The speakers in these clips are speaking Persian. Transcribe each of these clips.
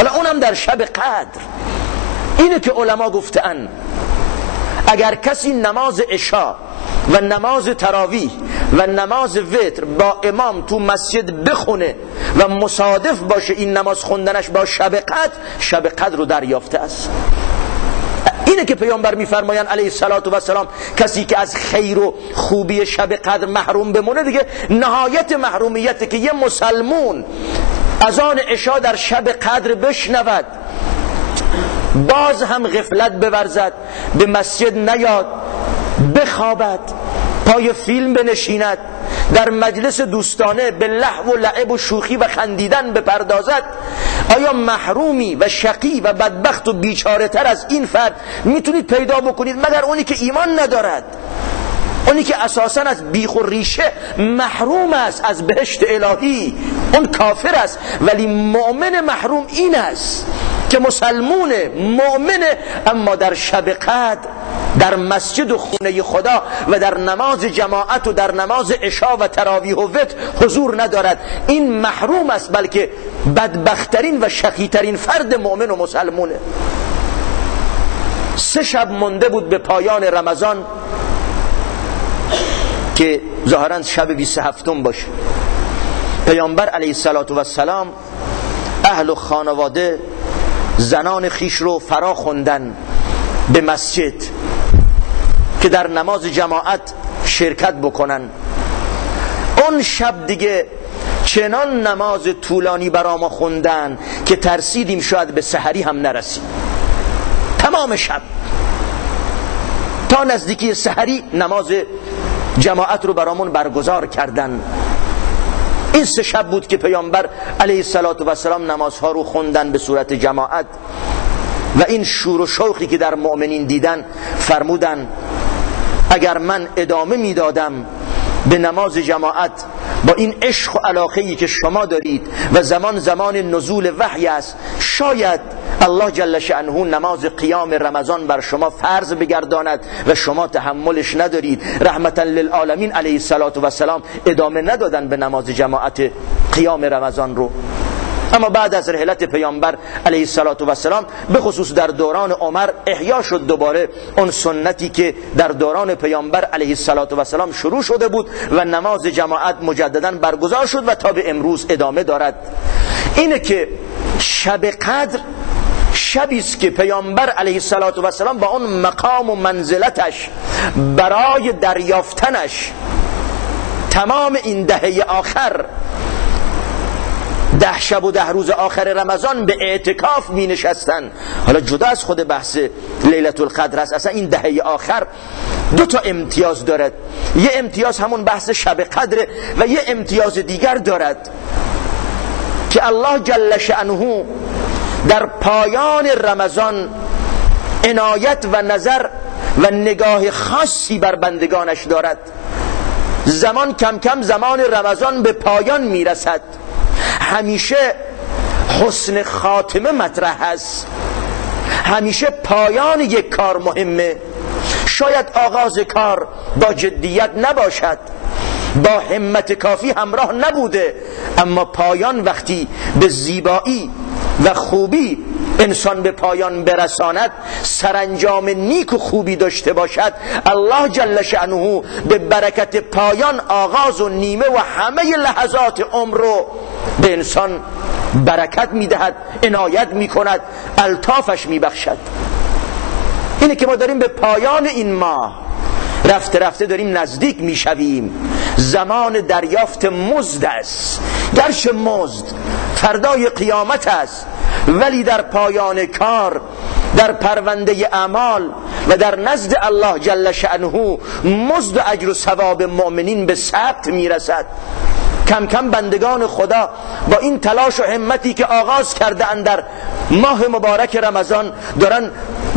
حالا اونم در شب قدر. اینه که علما گفتن اگر کسی نماز عشا و نماز تراویح و نماز وتر با امام تو مسجد بخونه و مصادف باشه این نماز خوندنش با شب قدر، شب قدر رو دریافته است. اینه که پیامبر میفرمایند علیه الصلاة و السلام کسی که از خیر و خوبی شب قدر محروم بمونه دیگه نهایت محرومیته که یه مسلمون از آن عشا در شب قدر بشنود، باز هم غفلت بورزد، به مسجد نیاد، بخوابد، پای فیلم بنشیند، در مجلس دوستانه به لهو و لعب و شوخی و خندیدن بپردازد، آیا محرومی و شقی و بدبخت و بیچاره تر از این فرد میتونید پیدا بکنید مگر اونی که ایمان ندارد، اونی که اساساً از بیخ و ریشه محروم است از بهشت الهی، اون کافر است. ولی مؤمن محروم این است که مسلمونه، مؤمنه، اما در شب قدر در مسجد و خونه خدا و در نماز جماعت و در نماز عشا و تراویح و وتر حضور ندارد. این محروم است، بلکه بدبخترین و شقیترین فرد مؤمن و مسلمونه. 3 شب مونده بود به پایان رمضان که ظاهراً شب 27 باشه. پیامبر علیه السلام اهل و خانواده زنان خیش رو فرا خوندن به مسجد که در نماز جماعت شرکت بکنن. اون شب دیگه چنان نماز طولانی برا ما خوندن که ترسیدیم شاید به سحری هم نرسیم. تمام شب تا نزدیکی سحری نماز جماعت رو برامون برگزار کردن. این 3 شب بود که پیامبر علیه السلام نمازها رو خوندن به صورت جماعت و این شور و شوقی که در مؤمنین دیدن فرمودن اگر من ادامه میدادم به نماز جماعت با این عشق و علاقه‌ای که شما دارید و زمان نزول وحی است، شاید الله جل شأنه نماز قیام رمضان بر شما فرض بگرداند و شما تحملش ندارید. رحمتا للعالمین علیه السلام ادامه ندادن به نماز جماعت قیام رمضان رو. اما بعد از رحلت پیامبر علیه السلام به خصوص در دوران عمر احیا شد دوباره اون سنتی که در دوران پیامبر علیه السلام شروع شده بود و نماز جماعت مجددا برگزار شد و تا به امروز ادامه دارد. اینه که شب قدر شبی است که پیامبر علیه السلام با اون مقام و منزلتش برای دریافتنش تمام این دهه آخر 10 شب و 10 روز آخر رمضان به اعتکاف می نشستن. حالا جدا از خود بحث لیلة القدر است، اصلا این دهه آخر 2 تا امتیاز دارد. یه امتیاز همون بحث شب قدر و یه امتیاز دیگر دارد که الله جل شأنه در پایان رمضان عنایت و نظر و نگاه خاصی بر بندگانش دارد. زمان کم کم زمان رمضان به پایان می رسد. همیشه حسن خاتمه مطرح است، همیشه پایان یک کار مهمه. شاید آغاز کار با جدیت نباشد، با همت کافی همراه نبوده، اما پایان وقتی به زیبایی و خوبی انسان به پایان برساند، سرانجام نیک و خوبی داشته باشد، الله جل شأنه به برکت پایان آغاز و نیمه و همه لحظات عمر رو به انسان برکت میدهد، عنایت میکند، الطافش میبخشد. اینه که ما داریم به پایان این ماه رفته رفته داریم نزدیک میشویم. زمان دریافت مزد است، گرچه مزد فردای قیامت است، ولی در پایان کار، در پرونده اعمال و در نزد الله جل شأنه مزد و اجر و ثواب مؤمنین به ثبت میرسد. کم کم بندگان خدا با این تلاش و همتی که آغاز کرده اند در ماه مبارک رمضان دارن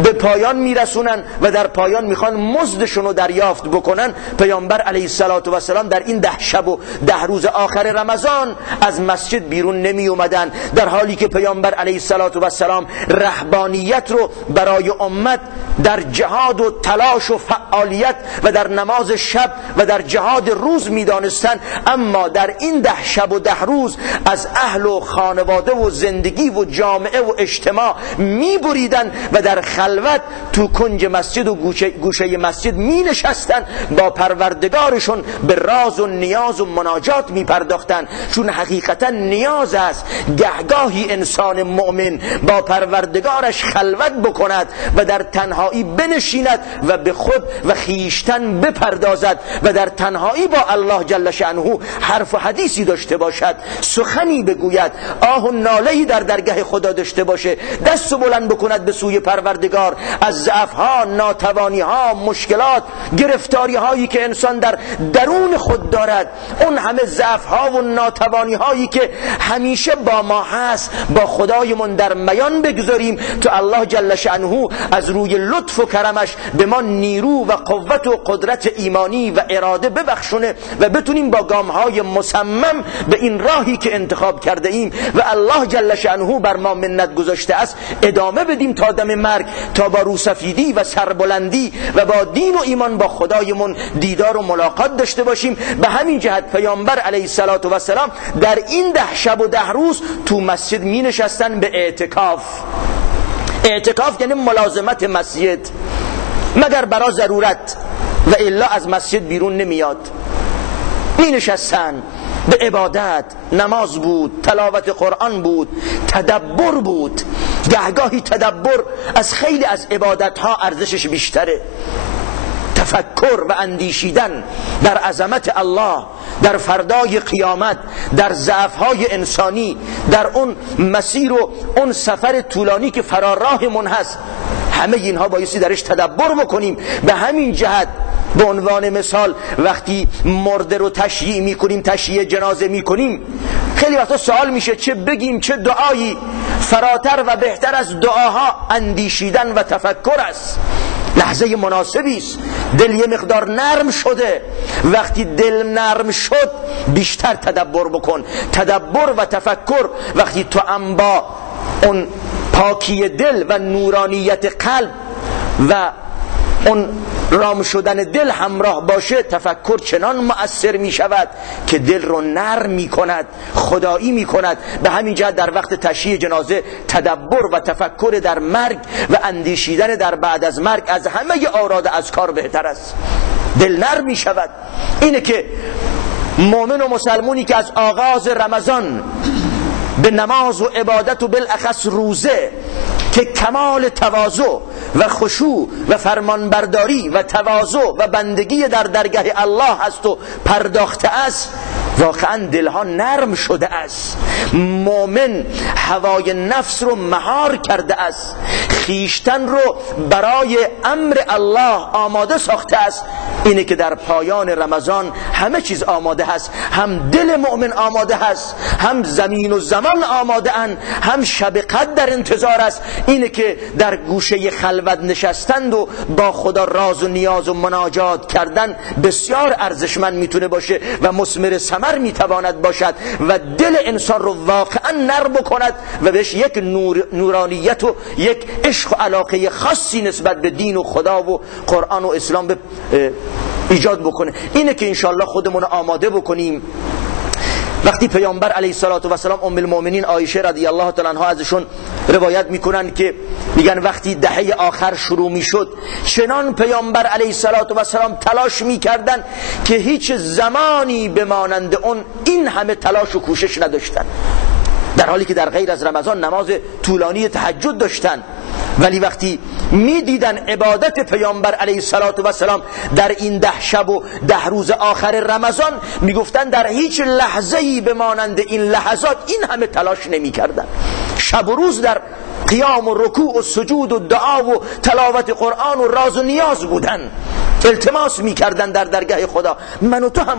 به پایان میرسونن و در پایان میخوان مزدشون رو دریافت بکنن. پیامبر علیه السلام در این 10 شب و 10 روز آخر رمضان از مسجد بیرون نمی اومدن، در حالی که پیامبر علیه السلام رهبانیت رو برای امت در جهاد و تلاش و فعالیت و در نماز شب و در جهاد روز میدانستن، اما در این 10 شب و 10 روز از اهل و خانواده و زندگی و جامعه و اجتماع میبریدن و در خلوت تو کنج مسجد و گوشه مسجد می نشستن، با پروردگارشون به راز و نیاز و مناجات می پرداختن. چون حقیقتا نیاز است گهگاهی انسان مؤمن با پروردگارش خلوت بکند و در تنهایی بنشیند و به خود و خیشتن بپردازد و در تنهایی با الله جل شأنه حرف و حدیثی داشته باشد، سخنی بگوید، آه و ناله‌ای در درگاه خدا داشته باشه، دست بلند بکند به سوی پروردگار از ضعف‌ها، ناتوانی‌ها، مشکلات، گرفتاری‌هایی که انسان در درون خود دارد. اون همه ضعف‌ها و ناتوانی‌هایی که همیشه با ما هست با خدایمون در میان بگذاریم تا الله جل شأنه از روی لطف و کرمش به ما نیرو و قوت و قدرت ایمانی و اراده ببخشونه و بتونیم با گام‌های مصمم به این راهی که انتخاب کرده ایم و الله جل شأنه بر ما منت گذاشته است ادامه بدیم تا دم مرگ، تا با روسفیدی و سربلندی و با دین و ایمان با خدایمون دیدار و ملاقات داشته باشیم. به همین جهت پیامبر علیه السلام در این 10 شب و 10 روز تو مسجد می نشستن به اعتکاف. اعتکاف یعنی ملازمت مسجد، مگر برای ضرورت و الا از مسجد بیرون نمیاد. می نشستن به عبادت، نماز بود، تلاوت قرآن بود، تدبر بود. گهگاهی تدبر از خیلی از عبادتها ارزشش بیشتره. تفکر و اندیشیدن در عظمت الله، در فردای قیامت، در ضعف‌های انسانی، در اون مسیر و اون سفر طولانی که فرارراهمون هست، همه اینها بایستی درش تدبر بکنیم. به همین جهت به عنوان مثال وقتی مرده رو تشییع میکنیم، تشییع جنازه میکنیم، خیلی وقتا سوال میشه چه بگیم، چه دعایی؟ فراتر و بهتر از دعاها اندیشیدن و تفکر است. لحظه مناسبی است، دل یه مقدار نرم شده، وقتی دل نرم شد بیشتر تدبر بکن. تدبر و تفکر وقتی تو هم با اون پاکی دل و نورانیت قلب و اون رام شدن دل همراه باشه، تفکر چنان مؤثر می شود که دل رو نرم می کند، خدایی می کند. به همین جهت در وقت تشییع جنازه تدبر و تفکر در مرگ و اندیشیدن در بعد از مرگ از همه اوراد اذکار بهتر است. دل نرم می شود. اینه که مؤمن و مسلمونی که از آغاز رمضان به نماز و عبادت و بالاخص روزه که کمال تواضع و خشوع و فرمانبرداری و تواضع و بندگی در درگاه الله هست و پرداخته است، واقعا دلها نرم شده است. مؤمن هوای نفس رو مهار کرده است، خیشتن رو برای امر الله آماده ساخته است. اینه که در پایان رمضان همه چیز آماده هست، هم دل مؤمن آماده هست، هم زمین و زمان آماده ان، هم شب قدر در انتظار است. اینه که در گوشه خلوت نشستند و با خدا راز و نیاز و مناجات کردن بسیار ارزشمند میتونه باشه و مثمر ثمر میتواند باشد و دل انسان رو واقعا نرم کند و بهش یک نورانیت و یک عشق و علاقه خاصی نسبت به دین و خدا و قرآن و اسلام ایجاد بکنه. اینه که انشاءالله خودمون آماده بکنیم. وقتی پیامبر علیه السلام ام المؤمنین عایشه رضی الله تعالی عنها ازشون روایت میکنن که میگن وقتی دهه آخر شروع میشد چنان پیامبر علیه السلام تلاش میکردن که هیچ زمانی بمانند اون این همه تلاش و کوشش نداشتن، در حالی که در غیر از رمضان نماز طولانی تهجد داشتن. ولی وقتی میدیدن عبادت پیامبر علیه السلام در این 10 شب و 10 روز آخر رمضان، میگفتن در هیچ لحظه‌ای بمانند این لحظات این همه تلاش نمی‌کردن. شب و روز در قیام و رکوع و سجود و دعا و تلاوت قرآن و راز و نیاز بودن، التماس می‌کردن در درگاه خدا. من و تو هم